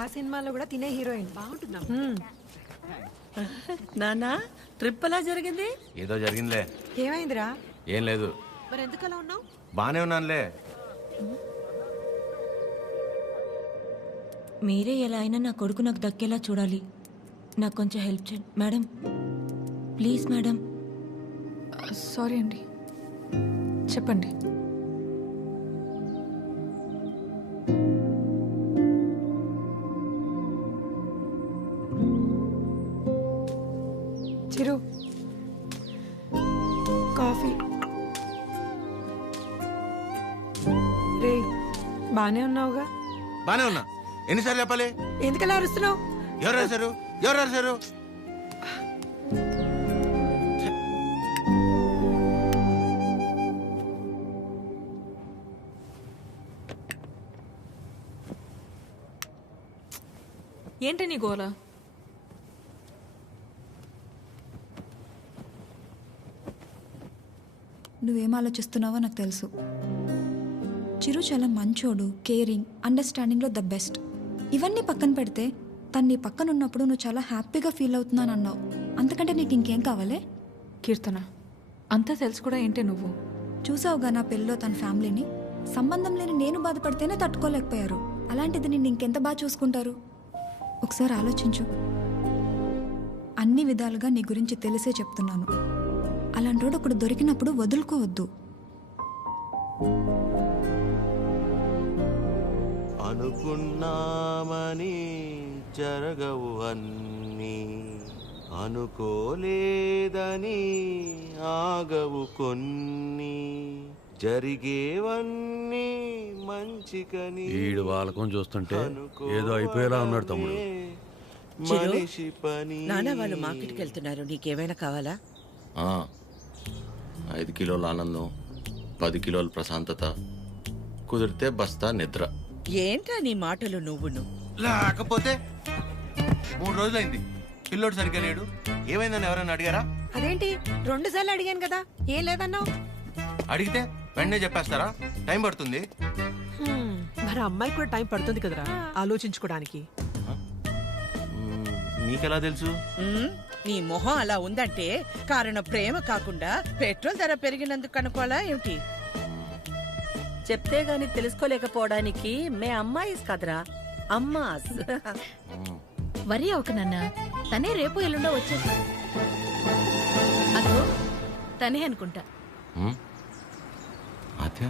ఆ సినిమాలో కూడా తినే హీరోయిన్. బాగుంటుందా నానా ట్రిప్ ఎలా జరిగింది? ఏదో జరిగిందిలే. ఏమైందిరా? ఏం లేదు. మరి ఎందుకు అలా ఉన్నావు? బానే ఉన్నానులే. మీరే ఎలా అయినా నా కొడుకు నాకు దక్కేలా చూడాలి. నాకు కొంచెం హెల్ప్ చేయండి. Madam please madam. సారీ అండి. చెప్పండి. బానే ఉన్నావుగా. బానే ఉన్నా. ఎన్నిసార్లు చెప్పాలి? ఎందుకలా అరుస్తున్నావు? ఎవరు రాశారు? ఎవరు రాశారు? ఏంటి నీ గోల? నువ్వేం ఆలోచిస్తున్నావో నాకు తెలుసు. చిరు చాలా మంచోడు కేరింగ్ అండర్స్టాండింగ్లో ద బెస్ట్ ఇవన్నీ పక్కన పెడితే తను నీ పక్కన ఉన్నప్పుడు నువ్వు చాలా హ్యాపీగా ఫీల్ అవుతున్నాను అన్నావు అంతకంటే నీకు ఇంకేం కావాలి? కీర్తన అంతా తెలుసు కూడా ఏంటి నువ్వు? చూసావుగా నా పెళ్ళిలో తన ఫ్యామిలీని? సంబంధం లేని నేను బాధపడితేనే తట్టుకోలేకపోయారు. అలాంటిది నిన్ను ఇంకెంత బాగా చూసుకుంటారు? ఒకసారి ఆలోచించు. అన్ని విధాలుగా నీ గురించి తెలిసే చెప్తున్నాను. అలాంటోడు ఒకడు దొరికినప్పుడు వదులుకోవద్దు. అనుకున్నామని జరగవు అన్నీ. అనుకోలేదని ఆగవు కొన్ని. జరిగేవన్నీ మంచికని ఈడు వాళ్ళకం చూస్తుంటే ఏదో అయిపోయేలా ఉన్నాడు తమ్ముడు. మనిషి పని నాన్న వాళ్ళు మార్కెట్కి వెళ్తున్నారు నీకేమైనా కావాలా? ఆ, ఐదు కిలోల ఆనందం పది కిలోల ప్రశాంతత కుదిరితే బస్తా నిద్ర. ఏంటా నీ మాటలు నువ్వును? లేకపోతే మూడు రోజులైంది. పిల్లోడు సరిగ్గా లేడు. ఏమైందని ఎవరైనా అడిగారా? అదేంటి? రెండు సార్లు అడిగాను కదా. ఏం లేదన్నావు? అడిగితే వెంటనే చెప్పేస్తారా? టైం పడుతుంది. హ్మ్, మరి అమ్మాయి కూడా టైం పడుతుంది కదరా ఆలోచించుకోవడానికి. మీకెలా తెలుసు? నీ మొహం అలా ఉందంటే కారణం ప్రేమ కాకుండా పెట్రోల్ ధర పెరిగినందుకు అనుకోవాలా ఏమిటి? చెప్తే గాని తెలుసుకోలేకపోవడానికి మే అమ్మాయిస్ కదరా అమ్మాస్. వరి ఒక నాన్న తనే రేపు ఎల్లుండో వచ్చేసి అదో తనే అనుకుంటా. ఆద్య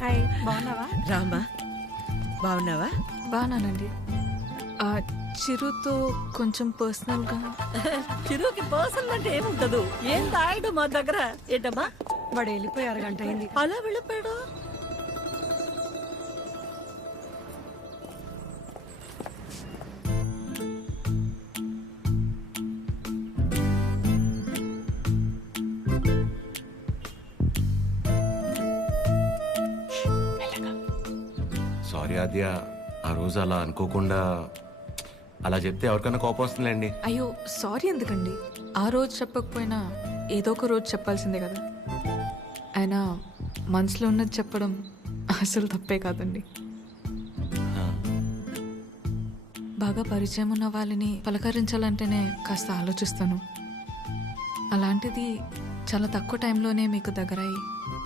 హాయ్. బాగున్నావా? రామా బాగున్నావా? బాగానండి. ఆ, చిరుతో కొంచెం పర్సనల్గా. చిరుకి పర్సనల్ అంటే ఏముంటదు ఏం తాగడు మా దగ్గర. ఏంటమ్మా? వాడు వెళ్ళిపోయి అరగంట అయింది. అలా వెళ్ళిపోయాడు? సారీ ఆద్య. ఆ రోజు అలా అనుకోకుండా అలా చెప్తే ఎవరికైనా కోపం వస్తుందండి అయ్యో సారీ ఎందుకండి? ఆ రోజు చెప్పకపోయినా ఏదో ఒక రోజు చెప్పాల్సిందే కదా. అయినా మనసులో ఉన్నది చెప్పడం అసలు తప్పే కాదండి. బాగా పరిచయం ఉన్న వాళ్ళని పలకరించాలంటేనే కాస్త ఆలోచిస్తాను. అలాంటిది చాలా తక్కువ టైంలోనే మీకు దగ్గరయ్యి.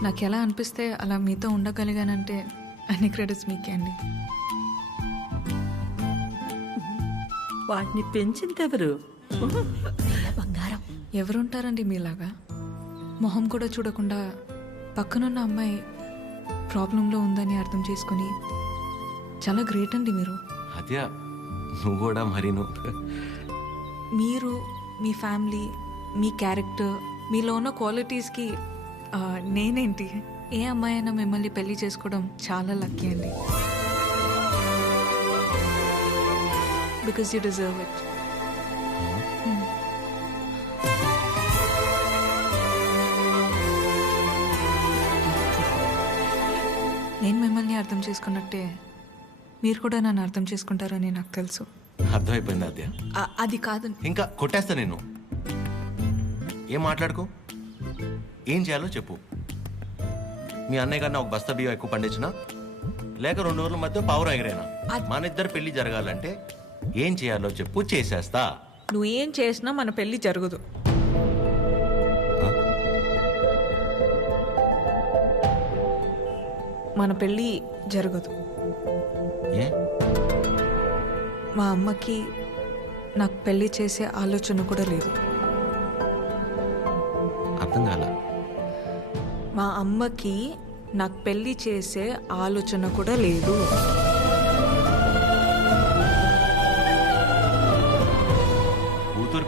నాకు ఎలా అనిపిస్తే అలా మీతో ఉండగలిగానంటే అన్ని క్రెడిట్స్ మీకే అండి. వాటిని పెంచిందెవరు బంగారం. ఎవరుంటారండి మీలాగా? మొహం కూడా చూడకుండా పక్కనున్న అమ్మాయి ప్రాబ్లంలో ఉందని అర్థం చేసుకుని చాలా గ్రేట్ అండి మీరు. నువ్వు కూడా మరి మీరు మీ ఫ్యామిలీ మీ క్యారెక్టర్ మీలో ఉన్న క్వాలిటీస్కి నేనేంటి? ఏ అమ్మాయి అయినా మిమ్మల్ని పెళ్ళి చేసుకోవడం చాలా లక్కీ అండి. బికాస్ యూ డిజర్వ్ ఇట్ నేను మిమ్మల్ని అర్థం చేసుకున్నట్టే మీరు కూడా నన్ను అర్థం చేసుకుంటారని నాకు తెలుసు. అర్థమైపోయింది ఆద్య? ఆ- అది కాదు. ఇంకా కొట్టేస్తా నేను. ఏం మాట్లాడుకో? ఏం చేయాలో చెప్పు. మీ అన్నయ్య కన్నా ఒక బస్తా బియ్యం ఎక్కువ పండించినా లేక రెండు రోజుల మధ్య పావురం ఎగరేనా మన ఇద్దరు పెళ్ళి జరగాలంటే ఏం చేయాలో చెప్పు చేసేస్తా. నువ్వేం చేసినా మన పెళ్ళి జరగదు. మన పెళ్ళి జరగదు. ఏ? మా అమ్మకి నాకు పెళ్ళి చేసే ఆలోచన కూడా లేదు. అర్థం కాల? మా అమ్మకి నాకు పెళ్ళి చేసే ఆలోచన కూడా లేదు.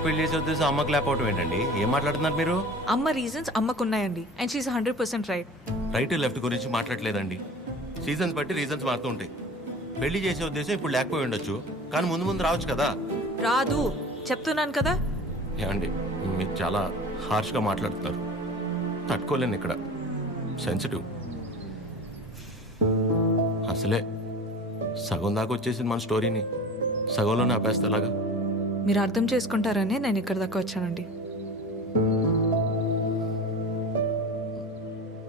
పెళ్ళి చేసే ఉద్దేశం అమ్మకి లేకపోవటం ఏంటండి? ఏం మాట్లాడుతున్నారు మీరు? అమ్మ reasons అమ్మకున్నాయండి. And she hundred percent right right left గురించి మాట్లాడలేదండి. సీజన్స్ బట్టి రీజన్స్ మారుతూ ఉంటాయి. పెళ్ళి చేసే ఉద్దేశం ఇప్పుడు లేకపోయి ఉండొచ్చు. కానీ ముందు ముందు రావచ్చు కదా? రాదు. చెప్తున్నాను కదా? ఏమండి మీరు చాలా హార్ష్గా మాట్లాడుతున్నారు. తట్టుకోలేను ఇక్కడ. సెన్సిటివ్ అసలే సగం దాకా వచ్చేసింది మన స్టోరీని సగంలోనే ఆపేస్తేలాగా మీరు అర్థం చేసుకుంటారనే నేను ఇక్కడ దాకా వచ్చానండి.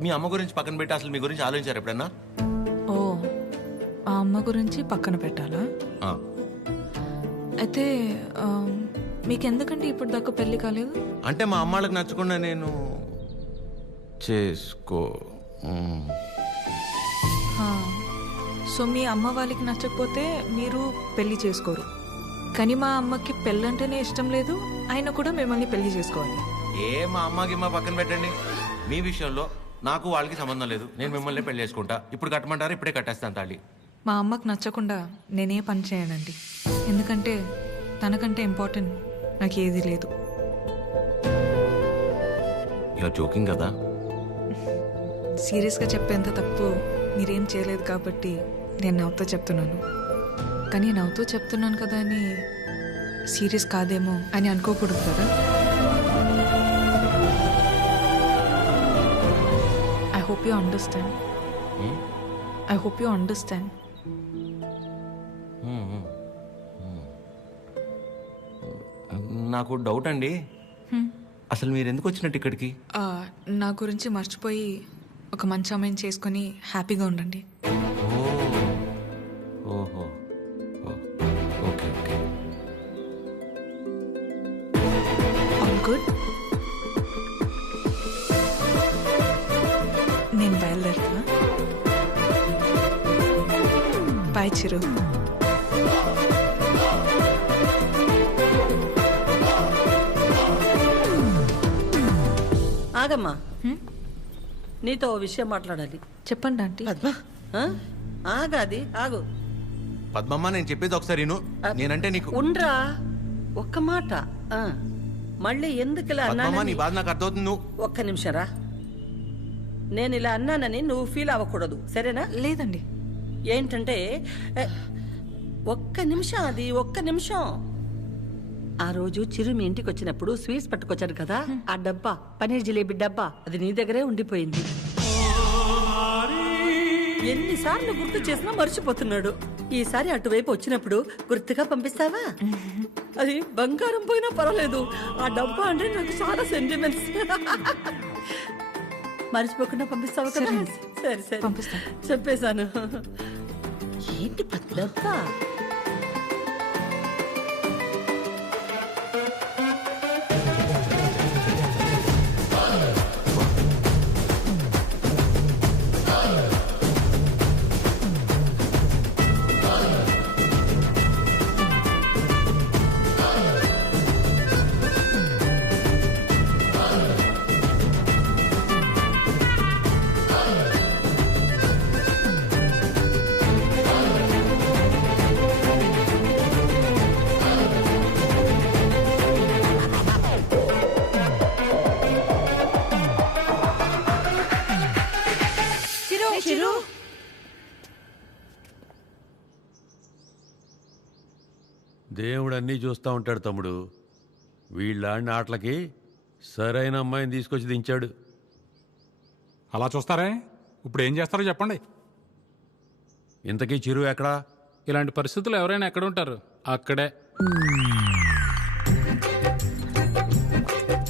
మీ అమ్మ గురించి పక్కన పెట్టి అసలు మీ గురించి ఆలోచించారు ఎప్పుడన్నా? ఓ ఆ అమ్మ గురించి పక్కన పెట్టాలా? ఆ, అయితే ఆ, మీకు ఎందుకంటే ఇప్పుడు దాకా పెళ్ళి కాలేదు? అంటే మా అమ్మాళ్ళకి నచ్చకుండా నేను చేసుకో మ్మ్. హా. సో మీ అమ్మ వాళ్ళకి నచ్చకపోతే మీరు పెళ్ళి చేసుకోరు. కానీ మా అమ్మకి పెళ్ళంటేనే ఇష్టం లేదు. ఆయన కూడా మిమ్మల్ని పెళ్ళి చేసుకోవాలి. ఏ మా అమ్మకి మా పక్కన పెట్టండి. మీ విషయంలో నాకు వాళ్ళకి సంబంధం లేదు. నేను మిమ్మల్ని పెళ్ళి చేసుకుంటా. ఇప్పుడు కట్టమంటారు? ఇప్పుడే కట్టేస్తాను తాళి. మా అమ్మకు నచ్చకుండా నేనే పని చేయనండి. ఎందుకంటే తనకంటే ఇంపార్టెంట్ నాకు ఏది లేదు. ఇలా జోకింగ్ కదా? సీరియస్గా చెప్పేంత తప్పు మీరేం చేయలేదు కాబట్టి నేను నవ్వుతూ చెప్తున్నాను. కానీ నవ్వుతూ చెప్తున్నాను కదా అని సీరియస్ కాదేమో అని అనుకోకూడదు కదా? I hope you understand? I hope you understand. నాకు డౌట్ అండి. అసలు మీరు ఎందుకు వచ్చినట్టు ఇక్కడికి? నా గురించి మర్చిపోయి ఒక మంచి అమ్మాయిని చేసుకొని హ్యాపీగా ఉండండి. బాయ్ చిరు ఆగమ్మా నీతో ఓ విషయం మాట్లాడాలి. చెప్పండి ఆంటీ. పద్మ. ఆ? ఆగాది ఆగు. పద్మమ్మ నేను చెప్పేది ఒకసారి విను. నేనంటే నీకు ఉండ్రా. ఒక్క మాట. ఆ. మళ్ళీ ఎందుకు ఇలా పద్మమ్మ నీ అన్నానని బాధ నాకు అర్థమవుతుంది నువ్వు ఒక్క నిమిషం రా. నేను ఇలా అన్నానని నువ్వు ఫీల్ అవ్వకూడదు. సరేనా? లేదండి. ఏంటంటే ఒక్క నిమిషం అది ఒక్క నిమిషం. ఆ రోజు చిరు మీ ఇంటికి వచ్చినప్పుడు స్వీట్స్ పట్టుకొచ్చాడు కదా ఆ డబ్బా పనీర్ జిలేబీ డబ్బా అది నీ దగ్గరే ఉండిపోయింది. ఎన్నిసార్లు గుర్తు చేసినా మర్చిపోతున్నాడు. ఈసారి అటువైపు వచ్చినప్పుడు గుర్తుగా పంపిస్తావా? అది బంగారం పోయినా పర్వాలేదు. ఆ డబ్బా అంటే నాకు చాలా సెంటిమెంట్స్ మర్చిపోకుండా పంపిస్తావా కదా? సరే. సరే. చెప్పేశాను. ఏంటి డబ్బా దేవుడు అన్నీ చూస్తూ ఉంటాడు తమ్ముడు. వీళ్ళ ఆడిన ఆటలకి సరైన అమ్మాయిని తీసుకొచ్చి దించాడు. అలా చూస్తారే? ఇప్పుడు ఏం చేస్తారో చెప్పండి. ఇంతకీ చిరు ఎక్కడా? ఇలాంటి పరిస్థితులు ఎవరైనా ఎక్కడ ఉంటారు? అక్కడే.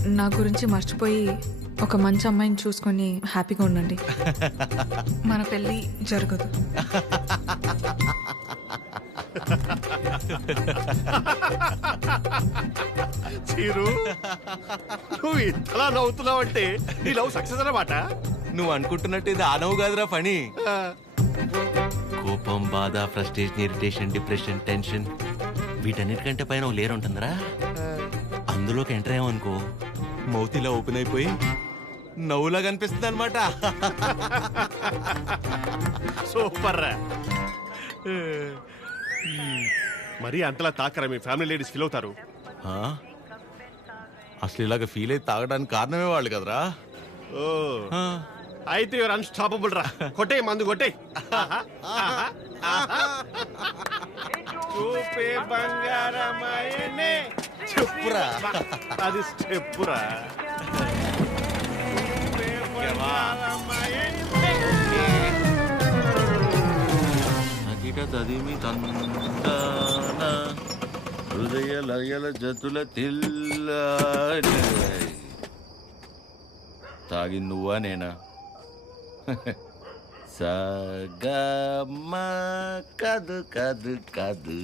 నా గురించి మర్చిపోయి ఒక మంచి అమ్మాయిని చూసుకొని హ్యాపీగా ఉండండి. మన పెళ్ళి జరగదు. చీరు? నువ్వు ఇంతలా నవ్వుతున్నావంటే నీ లవ్ సక్సెస్ అన్నమాట. నువ్వు అనుకుంటున్నట్టు ఇది ఆనవు కాదురా పని కోపం బాధ ఫ్రస్ట్రేషన్ ఇరిటేషన్ డిప్రెషన్ టెన్షన్ వీటన్నిటికంటే పైన ఓ లేరు ఉంటుందిరా. అందులోకి ఎంటర్ అయ్యామనుకో మౌతిలా ఓపెన్ అయిపోయి నవ్వులా కనిపిస్తుంది అనమాట సూపర్ రా మరి అంతలా తాకరా మీ ఫ్యామిలీ లేడీస్ ఫీల్ అవుతారు. అసలు ఇలాగ ఫీల్ అయి తాగడానికి కారణమే వాళ్ళు కదరా? ఓ. అయితే యువర్ అన్స్టాపబుల్ రా. కొట్టే మందు కొట్టే చూపే బంగారమాయనే. చెప్పురా. అది స్టెప్పురా. అకిట తదిమి తందాన హృదయ లయల జతుల తిల్ల తాగి నువ్వా నేనా? సగమ కదు కదు కదు.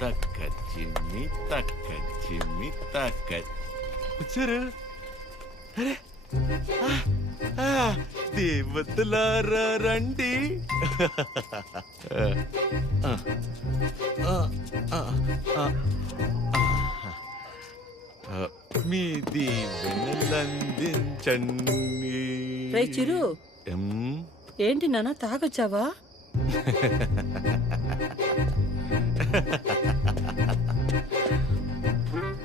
తక్క చిమ్మి తక్క చిమ్మి తక్క వచ్చారు? అరే దేవతలారా రండి. మీ దీవెనలందించండి రే చిరు. ఎం, ఏంటి నాన్న తాగొచ్చావా?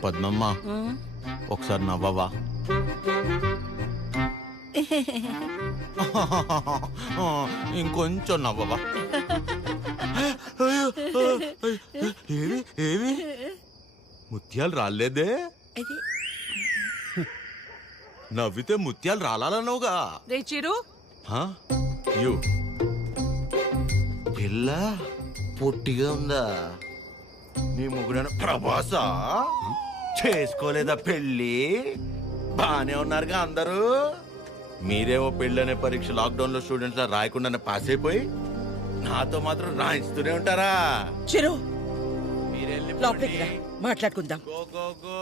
పద్మమ్మ ఒకసారి నవ్వవా? ఇంకొంచెం నవ్వవా ఏవి ఏవి? ముత్యాలు రాలేదే? నవ్వితే ముత్యాలు రాలన్నావుగా రే చిరు. హా? యు పిల్ల పొట్టిగా ఉందా? నీ ముగ్గురు ప్రభాస? చేసుకోలేదా పెళ్ళి? బానే ఉన్నారుగా అందరూ? మీరేమో పెళ్ళి అనే పరీక్ష లాక్డౌన్లో స్టూడెంట్స్ రాయకుండానే పాస్ అయిపోయి నాతో మాత్రం రాయిస్తూనే ఉంటారా? చిరు మీరెళ్ళి లోపలికి రా. మాట్లాడుకుందాం. Go go go.